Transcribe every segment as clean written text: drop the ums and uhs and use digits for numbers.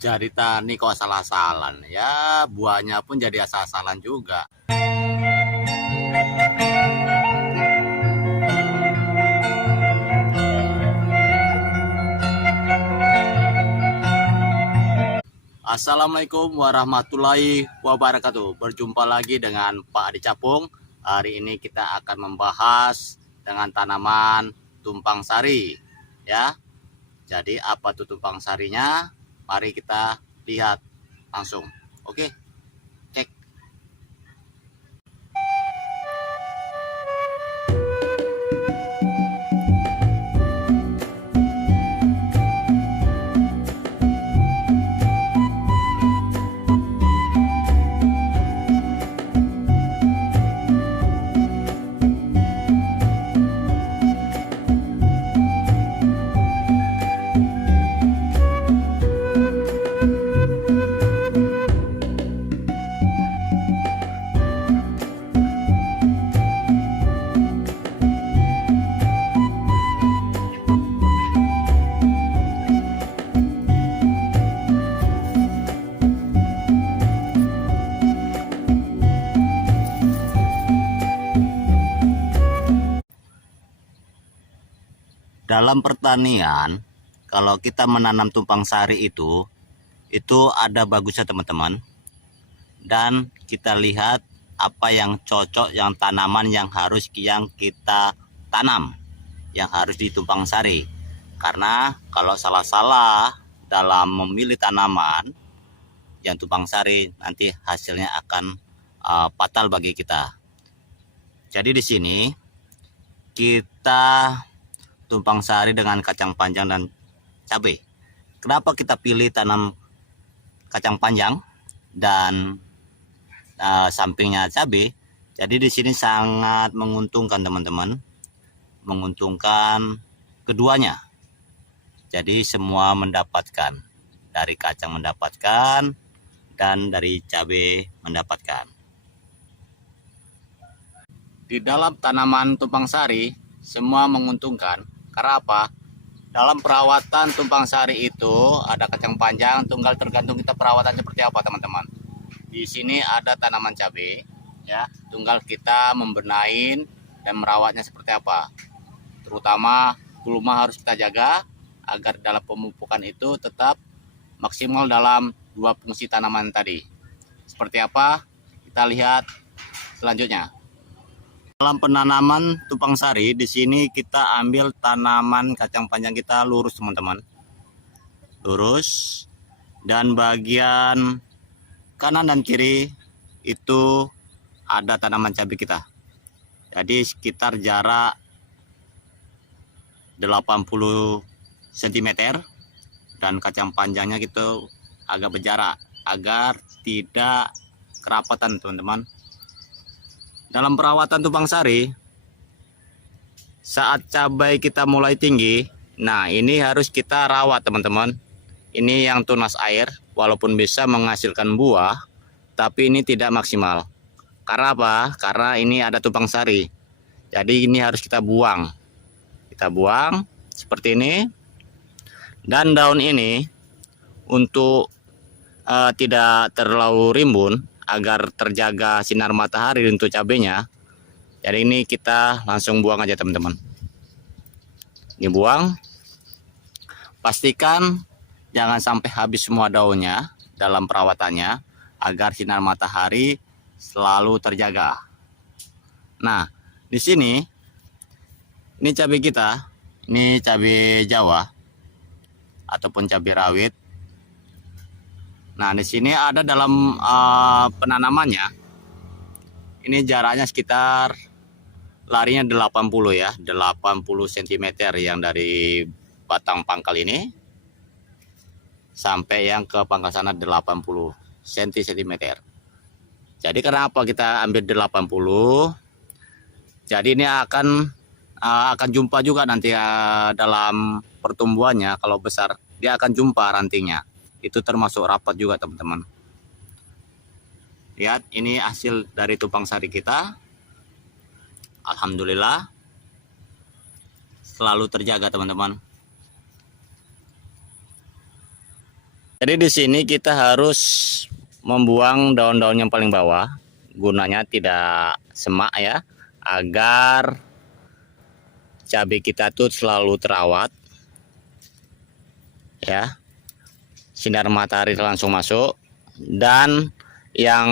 Jadi tani kok asal-asalan ya, buahnya pun jadi asal-asalan juga. Assalamualaikum warahmatullahi wabarakatuh. Berjumpa lagi dengan Pak Adi Capung. Hari ini kita akan membahas dengan tanaman tumpang sari ya. Jadi apa tuh tumpang sarinya? Mari kita lihat langsung. Oke, cek. Dalam pertanian, kalau kita menanam tumpang sari itu ada bagusnya teman-teman. Dan kita lihat apa yang cocok, yang tanaman yang kita tanam, yang harus ditumpang sari. Karena kalau salah-salah dalam memilih tanaman yang tumpang sari, nanti hasilnya akan fatal bagi kita. Jadi di sini kita tumpang sari dengan kacang panjang dan cabai. Kenapa kita pilih tanam kacang panjang dan sampingnya cabai? Jadi di sini sangat menguntungkan teman-teman, menguntungkan keduanya. Jadi semua mendapatkan, dari kacang mendapatkan dan dari cabai mendapatkan. Di dalam tanaman tumpang sari semua menguntungkan. Karena apa? Dalam perawatan tumpang sari itu ada kacang panjang, tunggal tergantung kita perawatan seperti apa teman-teman. Di sini ada tanaman cabai, ya, tunggal kita membenahin dan merawatnya seperti apa. Terutama gulma harus kita jaga agar dalam pemupukan itu tetap maksimal dalam dua fungsi tanaman tadi. Seperti apa? Kita lihat selanjutnya. Dalam penanaman tumpang sari, di sini kita ambil tanaman kacang panjang kita lurus teman-teman, lurus, dan bagian kanan dan kiri itu ada tanaman cabai kita. Jadi sekitar jarak 80 cm dan kacang panjangnya gitu agak berjarak agar tidak kerapatan teman-teman. Dalam perawatan tumpang sari, saat cabai kita mulai tinggi, nah ini harus kita rawat teman-teman. Ini yang tunas air, walaupun bisa menghasilkan buah, tapi ini tidak maksimal. Karena apa? Karena ini ada tumpang sari. Jadi ini harus kita buang. Kita buang seperti ini. Dan daun ini untuk tidak terlalu rimbun, agar terjaga sinar matahari untuk cabenya. Jadi ini kita langsung buang aja teman-teman. Ini buang. Pastikan jangan sampai habis semua daunnya dalam perawatannya agar sinar matahari selalu terjaga. Nah, di sini ini cabai kita, ini cabai Jawa ataupun cabai rawit. Nah, di sini ada dalam penanamannya. Ini jaraknya sekitar larinya 80 ya, 80 cm yang dari batang pangkal ini sampai yang ke pangkal sana 80 cm. Jadi kenapa kita ambil 80? Jadi ini akan jumpa juga nanti dalam pertumbuhannya. Kalau besar dia akan jumpa rantingnya. Itu termasuk rapat juga teman-teman. Lihat, ini hasil dari tumpang sari kita. Alhamdulillah selalu terjaga teman-teman. Jadi di sini kita harus membuang daun-daun yang paling bawah, gunanya tidak semak ya, agar cabai kita tuh selalu terawat ya, sinar matahari langsung masuk. Dan yang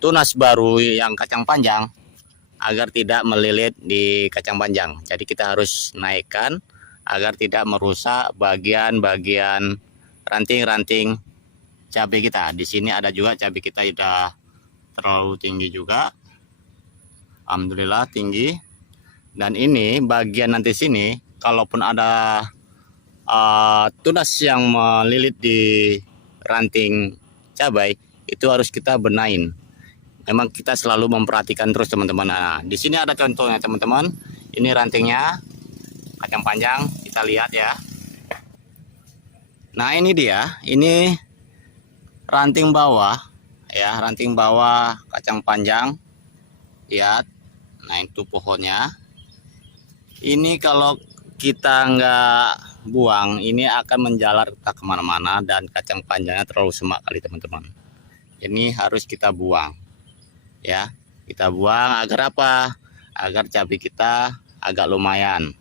tunas baru yang kacang panjang agar tidak melilit di kacang panjang, jadi kita harus naikkan agar tidak merusak bagian-bagian ranting-ranting cabai kita. Di sini ada juga cabai kita sudah terlalu tinggi juga, alhamdulillah tinggi. Dan ini bagian nanti sini, kalaupun ada tunas yang melilit di ranting cabai, itu harus kita benahin. Memang kita selalu memperhatikan terus teman-teman. Nah, di sini ada contohnya teman-teman. Ini rantingnya kacang panjang, kita lihat ya. Nah ini dia, ini ranting bawah ya, ranting bawah kacang panjang. Lihat, nah itu pohonnya. Ini kalau kita nggak buang, ini akan menjalar ke kemana-mana dan kacang panjangnya terlalu semak kali teman-teman. Ini harus kita buang ya, kita buang agar apa? Agar cabai kita agak lumayan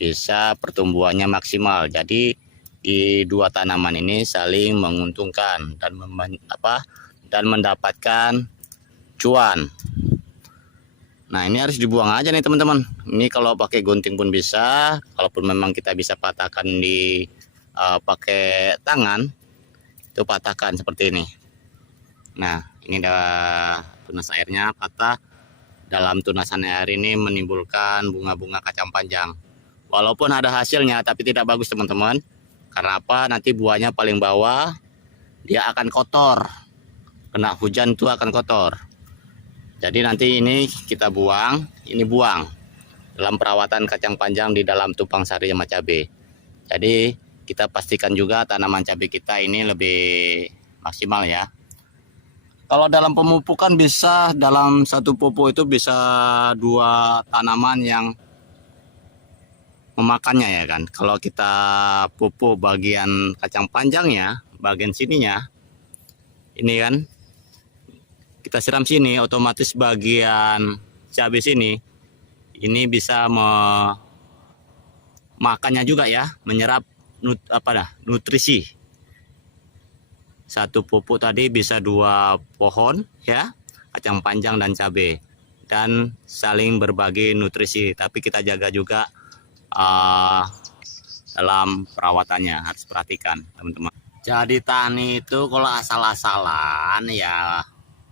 bisa pertumbuhannya maksimal. Jadi di dua tanaman ini saling menguntungkan dan mendapatkan cuan. Nah ini harus dibuang aja nih teman-teman. Ini kalau pakai gunting pun bisa, kalaupun memang kita bisa patahkan di pakai tangan, itu patahkan seperti ini. Nah ini udah tunas airnya patah. Dalam tunasan air ini menimbulkan bunga-bunga kacang panjang. Walaupun ada hasilnya tapi tidak bagus teman-teman. Karena apa? Nanti buahnya paling bawah, dia akan kotor. Kena hujan tuh akan kotor. Jadi nanti ini kita buang, ini buang dalam perawatan kacang panjang di dalam tumpang sari sama cabai. Jadi kita pastikan juga tanaman cabai kita ini lebih maksimal ya. Kalau dalam pemupukan bisa dalam satu pupuk itu bisa 2 tanaman yang memakannya ya kan. Kalau kita pupuk bagian kacang panjangnya, bagian sininya, ini kan kita siram sini, otomatis bagian cabai sini ini bisa makannya juga ya, menyerap nutrisi. Satu pupuk tadi bisa 2 pohon ya, kacang panjang dan cabai, dan saling berbagi nutrisi. Tapi kita jaga juga dalam perawatannya, harus perhatikan teman-teman. Jadi tani itu kalau asal-asalan ya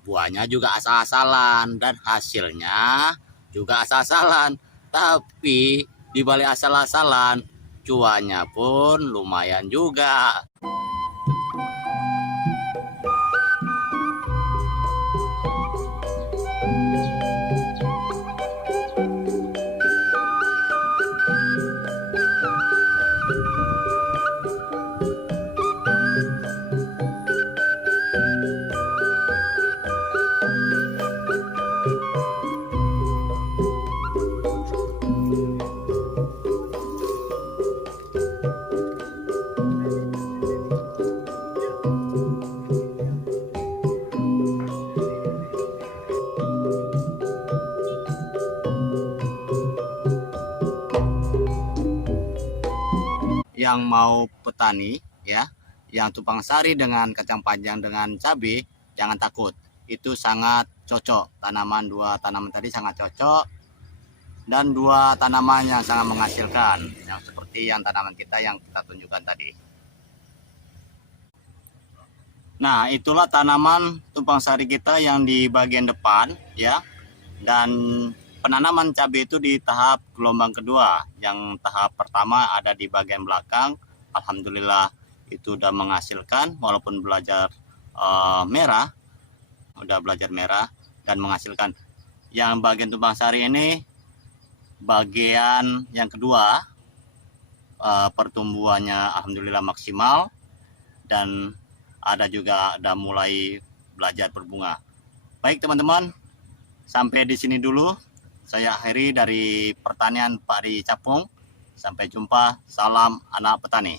buahnya juga asal-asalan dan hasilnya juga asal-asalan. Tapi dibalik asal-asalan cuannya pun lumayan juga. Yang mau petani ya, yang tumpang sari dengan kacang panjang dengan cabai, jangan takut, itu sangat cocok. Dua tanaman tadi sangat cocok, dan 2 tanaman yang sangat menghasilkan, yang seperti yang tanaman kita yang kita tunjukkan tadi. Nah itulah tanaman tumpang sari kita yang di bagian depan ya. Dan penanaman cabai itu di tahap gelombang kedua. Yang tahap pertama ada di bagian belakang. Alhamdulillah itu udah menghasilkan, walaupun belajar merah, udah belajar merah dan menghasilkan. Yang bagian tumpang sari ini bagian yang kedua, pertumbuhannya alhamdulillah maksimal, dan ada mulai belajar berbunga. Baik teman-teman, sampai di sini dulu. Saya akhiri dari pertanian Pak Ri Capung. Sampai jumpa. Salam anak petani.